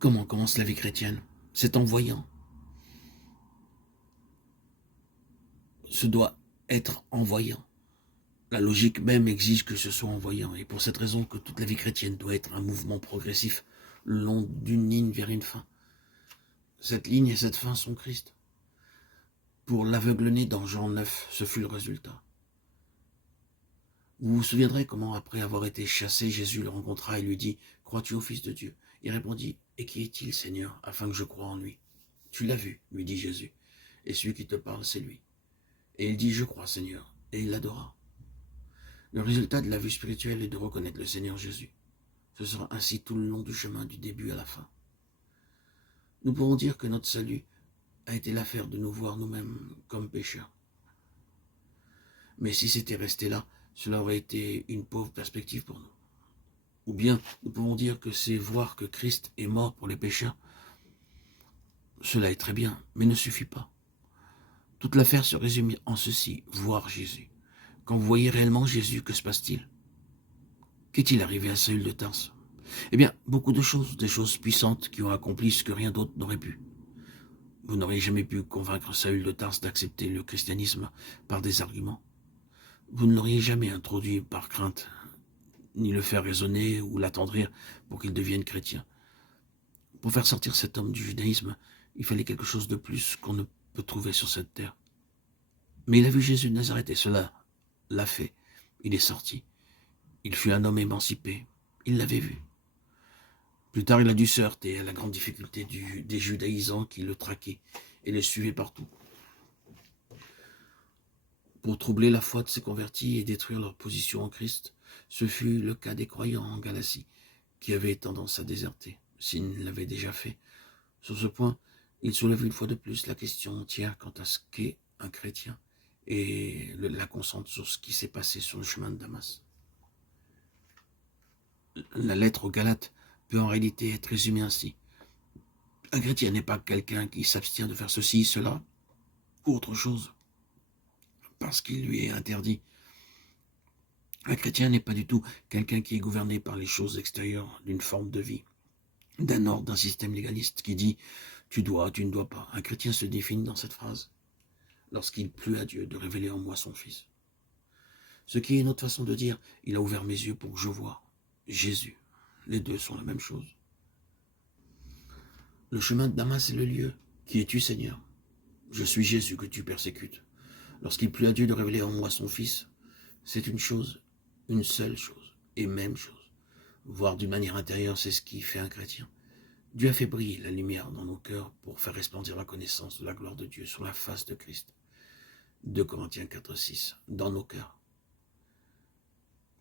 Comment commence la vie chrétienne? C'est en voyant. Ce doit être en voyant. La logique même exige que ce soit en voyant. Et pour cette raison que toute la vie chrétienne doit être un mouvement progressif, le long d'une ligne vers une fin. Cette ligne et cette fin sont Christ. Pour l'aveugle-né dans Jean 9, ce fut le résultat. Vous vous souviendrez comment, après avoir été chassé, Jésus le rencontra et lui dit « Crois-tu au Fils de Dieu ?» Il répondit « Et qui est-il, Seigneur, afin que je croie en lui ?» « Tu l'as vu, lui dit Jésus, et celui qui te parle, c'est lui. » Et il dit « Je crois, Seigneur », et il l'adora. Le résultat de la vie spirituelle est de reconnaître le Seigneur Jésus. Ce sera ainsi tout le long du chemin, du début à la fin. Nous pourrons dire que notre salut a été l'affaire de nous voir nous-mêmes comme pécheurs. Mais si c'était resté là, cela aurait été une pauvre perspective pour nous. Ou bien, nous pouvons dire que c'est voir que Christ est mort pour les pécheurs. Cela est très bien, mais ne suffit pas. Toute l'affaire se résume en ceci, voir Jésus. Quand vous voyez réellement Jésus, que se passe-t-il? Qu'est-il arrivé à Saül de Tarse? Eh bien, beaucoup de choses, des choses puissantes qui ont accompli ce que rien d'autre n'aurait pu. Vous n'auriez jamais pu convaincre Saül de Tarse d'accepter le christianisme par des arguments. Vous ne l'auriez jamais introduit par crainte, ni le faire raisonner ou l'attendrir pour qu'il devienne chrétien. Pour faire sortir cet homme du judaïsme, il fallait quelque chose de plus qu'on ne peut trouver sur cette terre. Mais il a vu Jésus de Nazareth et cela l'a fait. Il est sorti. Il fut un homme émancipé. Il l'avait vu. Plus tard, il a dû se heurter à la grande difficulté des judaïsants qui le traquaient et les suivaient partout. Pour troubler la foi de ses convertis et détruire leur position en Christ, ce fut le cas des croyants en Galatie, qui avaient tendance à déserter, s'ils l'avaient déjà fait. Sur ce point, il soulève une fois de plus la question entière quant à ce qu'est un chrétien et la concentre sur ce qui s'est passé sur le chemin de Damas. La lettre aux Galates peut en réalité être résumée ainsi. Un chrétien n'est pas quelqu'un qui s'abstient de faire ceci, cela, ou autre chose, parce qu'il lui est interdit. Un chrétien n'est pas du tout quelqu'un qui est gouverné par les choses extérieures d'une forme de vie, d'un ordre, d'un système légaliste qui dit « tu dois, tu ne dois pas ». Un chrétien se définit dans cette phrase « lorsqu'il plut à Dieu de révéler en moi son Fils ». Ce qui est une autre façon de dire « il a ouvert mes yeux pour que je voie Jésus ». Les deux sont la même chose. Le chemin de Damas est le lieu. Qui es-tu, Seigneur? Je suis Jésus que tu persécutes. Lorsqu'il plut à Dieu de révéler en moi son Fils, c'est une chose, une seule chose, et même chose. Voir d'une manière intérieure, c'est ce qui fait un chrétien. Dieu a fait briller la lumière dans nos cœurs pour faire resplendir la connaissance de la gloire de Dieu sur la face de Christ. 2 Corinthiens 4, 6, dans nos cœurs.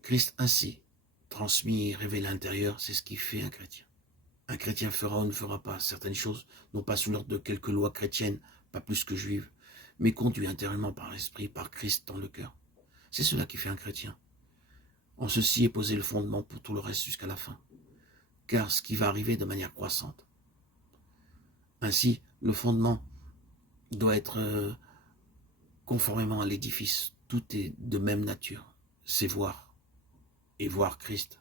Christ ainsi, transmis et révélé à l'intérieur, c'est ce qui fait un chrétien. Un chrétien fera ou ne fera pas certaines choses, non pas sous l'ordre de quelques lois chrétiennes, pas plus que juives, mais conduit intérieurement par l'Esprit, par Christ dans le cœur. C'est cela qui fait un chrétien. En ceci est posé le fondement pour tout le reste jusqu'à la fin, car ce qui va arriver de manière croissante. Ainsi, le fondement doit être conformément à l'édifice. Tout est de même nature, c'est voir, et voir Christ.